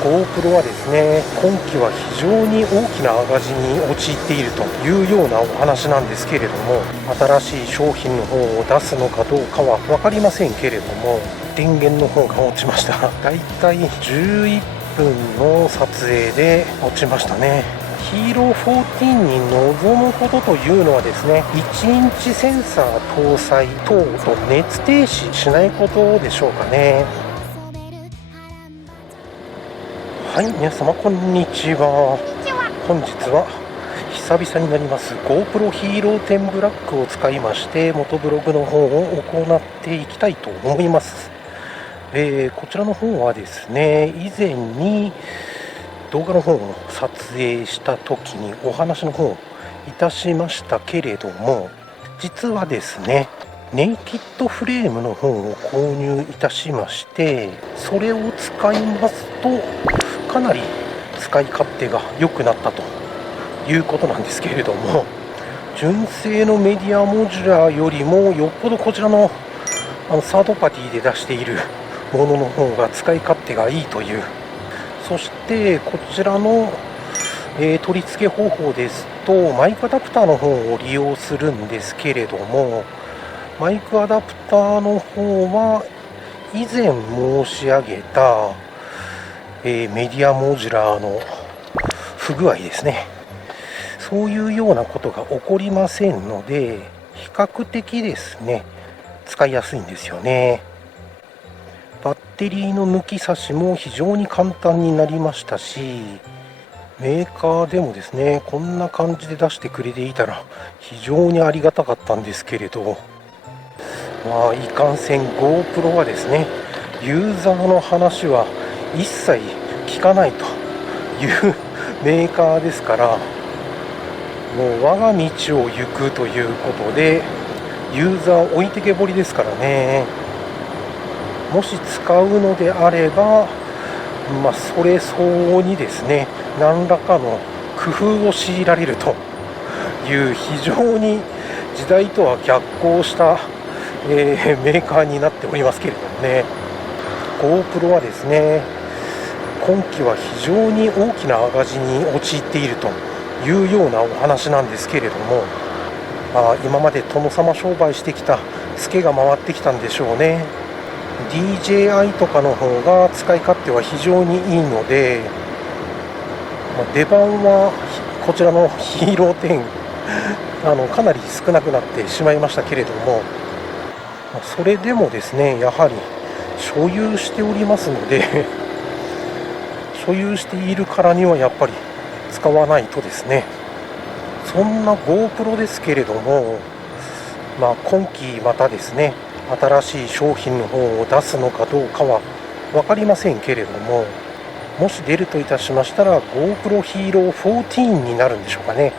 GoPro はですね、今期は非常に大きな赤字に陥っているというようなお話なんですけれども、新しい商品の方を出すのかどうかは分かりませんけれども、電源の方が落ちました。だいたい11分の撮影で落ちましたね。ヒーロー14に臨むことというのはですね、1インチセンサー搭載等と熱停止しないことでしょうかね。はい、皆様こんにちは。本日は久々になります GoPro Hero 10 Black を使いまして元ブログの方を行っていきたいと思います。こちらの方はですね、以前に動画の方を撮影した時にお話の方をいたしましたけれども、実はですね、ネイキッドフレームの方を購入いたしまして、それを使いますとかなり使い勝手が良くなったということなんですけれども、純正のメディアモジュラーよりもよっぽどこちらのサードパティで出しているものの方が使い勝手がいいという。そしてこちらの、取り付け方法ですとマイクアダプターの方を利用するんですけれども、マイクアダプターの方は以前申し上げた、メディアモジュラーの不具合ですね、そういうようなことが起こりませんので、比較的ですね使いやすいんですよね。バッテリーの抜き差しも非常に簡単になりましたし、メーカーでもですねこんな感じで出してくれていたら非常にありがたかったんですけれど、いかんせん GoPro はですねユーザーの話は一切聞かないというメーカーですから、もう我が道を行くということでユーザー置いてけぼりですからね。もし使うのであれば、それ相応にですね何らかの工夫を強いられるという非常に時代とは逆行した、メーカーになっておりますけれどもね。 GoPro はですね今期は非常に大きな赤字に陥っているというようなお話なんですけれども、今まで殿様商売してきたツケが回ってきたんでしょうね。 DJI とかの方が使い勝手は非常にいいので、出番はこちらのヒーロー10かなり少なくなってしまいましたけれども、それでもですねやはり所有しておりますので所有しているからにはやっぱり使わないとですね。そんな GoPro ですけれども、今期またですね新しい商品の方を出すのかどうかは分かりませんけれども、もし出るといたしましたら GoPro Hero 14になるんでしょうかね。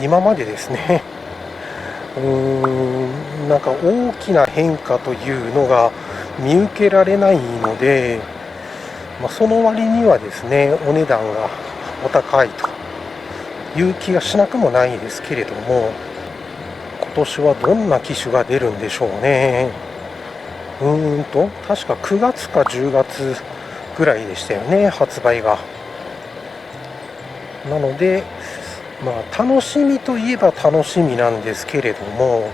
今までですねなんか大きな変化というのが見受けられないので、その割にはですねお値段がお高いという気がしなくもないですけれども、今年はどんな機種が出るんでしょうね。確か9月か10月ぐらいでしたよね、発売が。なので楽しみといえば楽しみなんですけれども、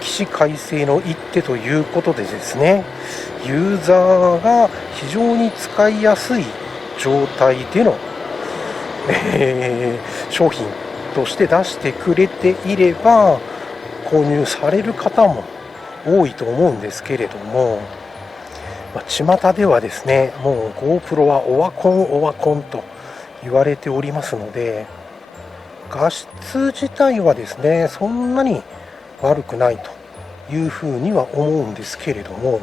起死回生の一手ということでですね、ユーザーが非常に使いやすい状態での、商品として出してくれていれば購入される方も多いと思うんですけれども、巷ではですねもう GoPro はオワコンと言われておりますので、画質自体はですねそんなに悪くないというふうには思うんですけれども、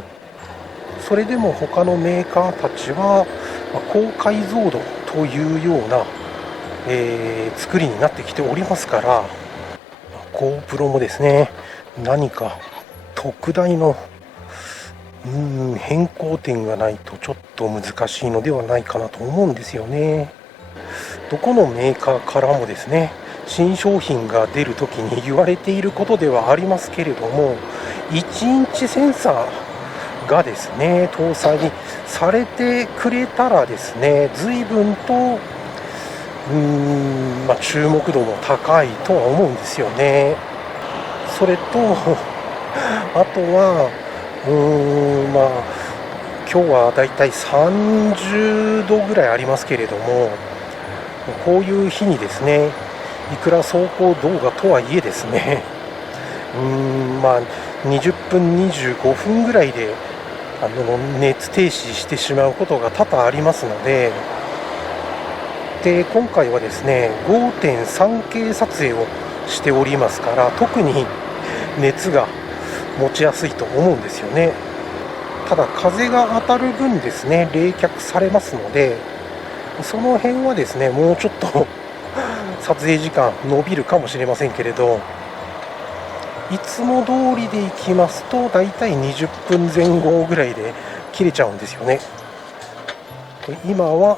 それでも他のメーカーたちは高解像度というような、作りになってきておりますから、 GoPro もですね何か特大の変更点がないとちょっと難しいのではないかなと思うんですよね。どこのメーカーからもですね新商品が出るときに言われていることではありますけれども、1インチセンサーがですね搭載されてくれたらですね、随分と注目度も高いとは思うんですよね。それとあとは今日はだいたい30度ぐらいありますけれども、こういう日にですね、いくら走行動画とはいえですね、20分25分ぐらいで熱停止してしまうことが多々ありますので、今回はですね 5.3K 撮影をしておりますから、特に熱が持ちやすいと思うんですよね。ただ風が当たる分ですね冷却されますので、その辺はですねもうちょっと撮影時間伸びるかもしれませんけれど、いつも通りでいきますとだいたい20分前後ぐらいで切れちゃうんですよね。今は、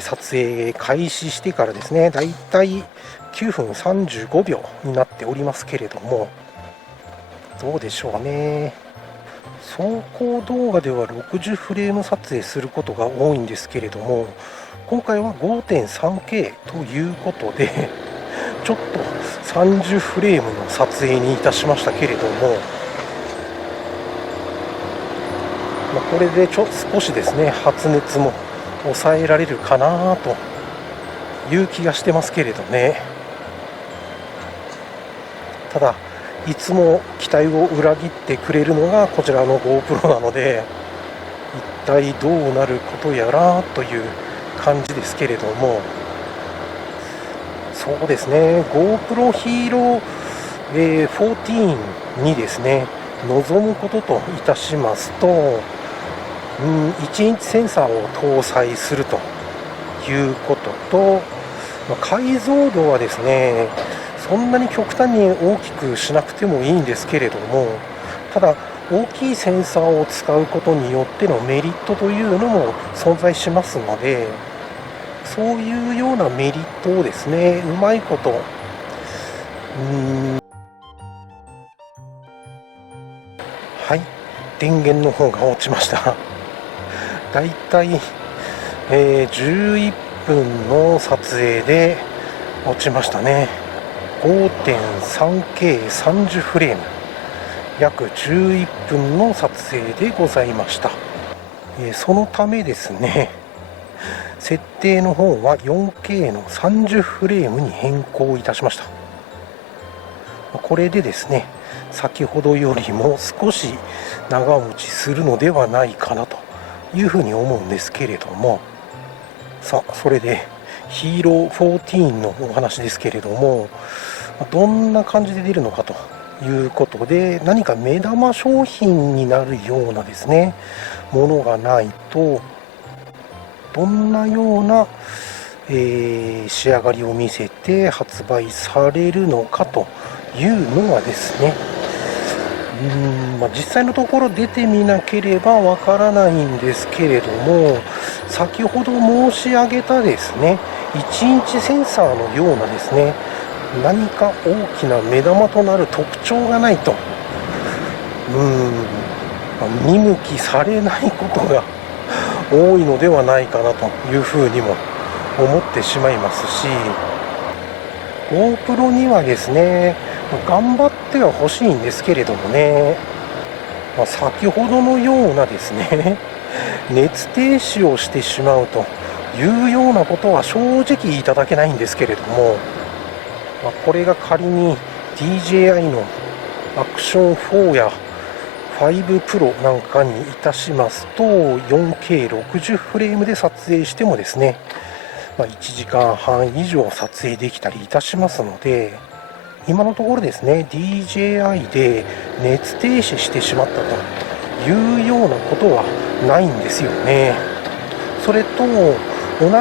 撮影開始してからですねだいたい9分35秒になっておりますけれども、どうでしょうね。走行動画では60フレーム撮影することが多いんですけれども、今回は 5.3K ということでちょっと30フレームの撮影にいたしましたけれども、これで少しですね発熱も抑えられるかなという気がしてますけれどね。ただいつも期待を裏切ってくれるのがこちらの GoPro なので、一体どうなることやらという感じですけれども、そうですね GoPro Hero 14にですね臨むことといたしますと、1インチセンサーを搭載するということと、解像度はですねそんなに極端に大きくしなくてもいいんですけれども、ただ大きいセンサーを使うことによってのメリットというのも存在しますので、そういうようなメリットをですねうまいことはい、電源の方が落ちましただいたい、11分の撮影で落ちましたね。 5.3K30 フレーム、約11分の撮影でございました。そのためですね設定の方は 4K の30フレームに変更いたしました。これでですね先ほどよりも少し長持ちするのではないかなというふうに思うんですけれども、さあそれでヒーロー14のお話ですけれども、どんな感じで出るのかということで、何か目玉商品になるようなですねものがないと、どんなような、仕上がりを見せて発売されるのかというのはですね、実際のところ出てみなければわからないんですけれども、先ほど申し上げたですね1インチセンサーのようなですね何か大きな目玉となる特徴がないと見向きされないことが多いのではないかなというふうにも思ってしまいますし、 GoPro にはですね頑張っては欲しいんですけれどもね、先ほどのようなですね熱停止をしてしまうというようなことは正直いただけないんですけれども、これが仮に DJI のアクション4や5 Pro なんかにいたしますと 4K60 フレームで撮影してもですね、1時間半以上撮影できたりいたしますので、今のところですね DJI で熱停止してしまったというようなことはないんですよね。それと同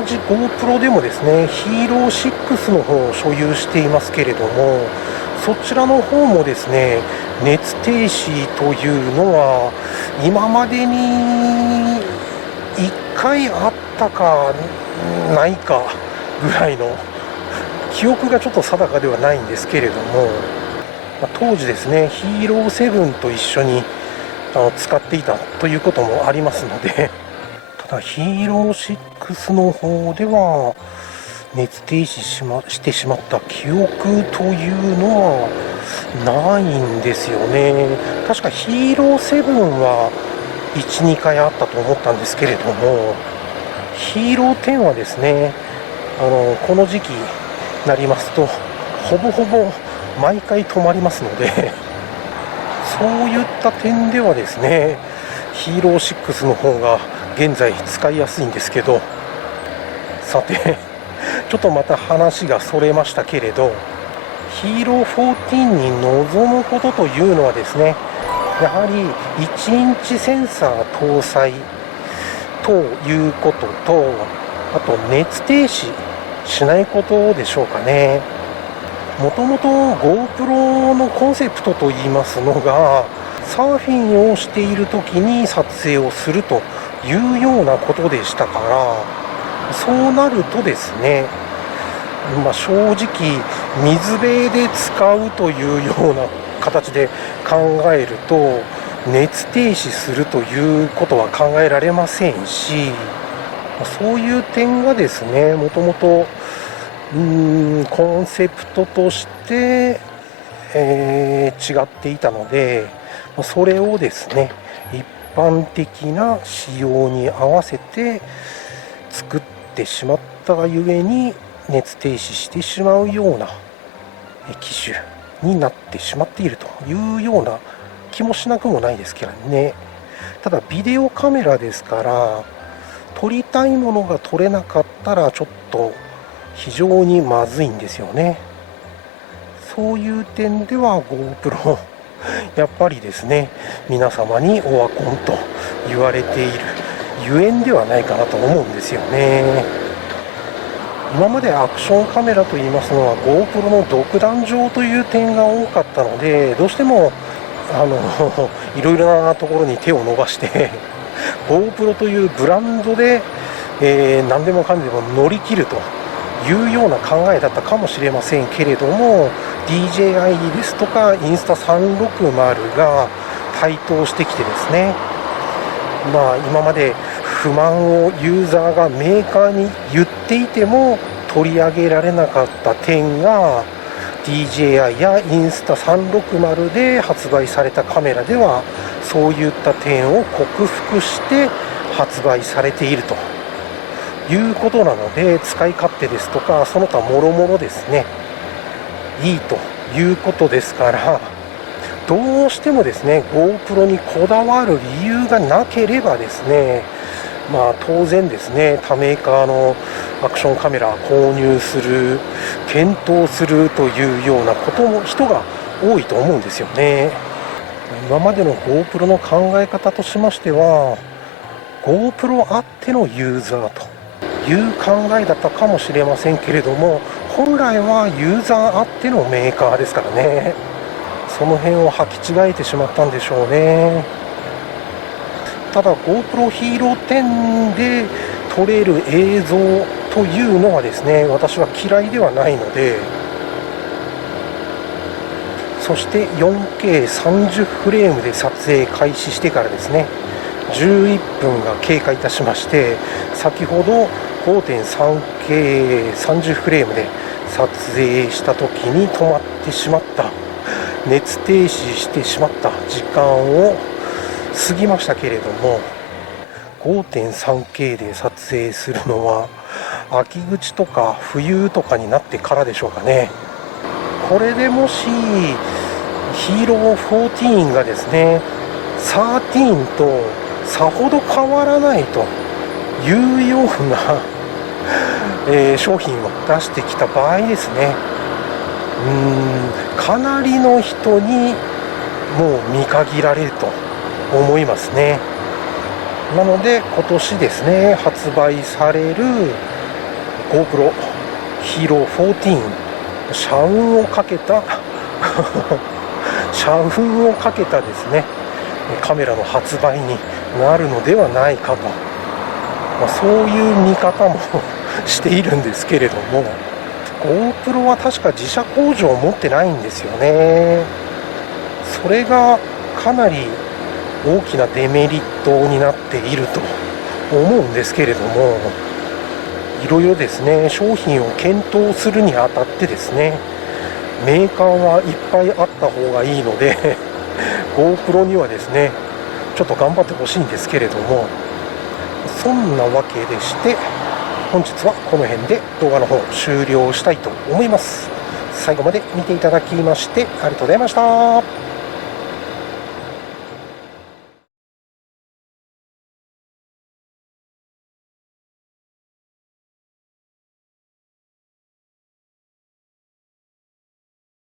じ GoPro でもですね Hero 6の方を所有していますけれども、そちらの方もですね熱停止というのは今までに1回あったかないかぐらいの記憶がちょっと定かではないんですけれども、当時ですねヒーロー7と一緒に使っていたということもありますので、ただヒーロー6の方では熱停止してしまった記憶というのはないんですよね。確かヒーロー7は1、2回あったと思ったんですけれども、ヒーロー10はですね、この時期になりますとほぼほぼ毎回止まりますので、そういった点ではですね、ヒーロー6の方が現在使いやすいんですけど、さてちょっとまた話がそれましたけれど、ヒーロー14に臨むことというのはですね、やはり1インチセンサー搭載ということと、あと熱停止しないことでしょうかね。もともと GoPro のコンセプトといいますのが、サーフィンをしている時に撮影をするというようなことでしたから、そうなるとですね、正直水辺で使うというような形で考えると、熱停止するということは考えられませんし、そういう点がですね、もともとコンセプトとして、違っていたので、それをですね、一般的な仕様に合わせて作ってしまったがゆえに熱停止してしまうような機種になってしまっているというような気もしなくもないですけどね。ただビデオカメラですから、撮りたいものが撮れなかったらちょっと非常にまずいんですよね。そういう点では GoPro やっぱりですね、皆様にオワコンと言われているゆえんではないかなと思うんですよね。今までアクションカメラといいますのは GoPro の独壇場という点が多かったので、どうしてもいろいろなところに手を伸ばしてGoPro というブランドで、何でもかんでも乗り切るというような考えだったかもしれませんけれども、 DJI ですとかインスタ360が台頭してきてですね、今まで不満をユーザーがメーカーに言っていても取り上げられなかった点が DJI やインスタ360で発売されたカメラではそういった点を克服して発売されているということなので、使い勝手ですとかその他もろもろですね、いいということですから、どうしてもですね GoPro にこだわる理由がなければですね、当然ですね、他メーカーのアクションカメラ購入する、検討するというようなことも人が多いと思うんですよね。今までの GoPro の考え方としましては、 GoPro あってのユーザーという考えだったかもしれませんけれども、本来はユーザーあってのメーカーですからね、その辺を履き違えてしまったんでしょうね。ただ GoPro Hero 10で撮れる映像というのはですね、私は嫌いではないので、そして 4K30 フレームで撮影開始してからですね、11分が経過いたしまして、先ほど 5.3K30 フレームで撮影した時に止まってしまった、熱停止してしまった時間を過ぎましたけれども、 5.3K で撮影するのは秋口とか冬とかになってからでしょうかね。これでもしヒーロー14がですね13とさほど変わらないというような商品を出してきた場合ですね、かなりの人にもう見限られると思いますね。なので今年ですね発売される GoPro Hero 14、社運をかけた社運をかけたですねカメラの発売になるのではないかと、そういう見方もしているんですけれども、 GoPro は確か自社工場を持ってないんですよね。それがかなり大きなデメリットになっていると思うんですけれども、いろいろですね、商品を検討するにあたってですね、メーカーはいっぱいあった方がいいのでGoPro にはですねちょっと頑張ってほしいんですけれども、そんなわけでして本日はこの辺で動画の方終了したいと思います。最後まで見ていただきましてありがとうございました。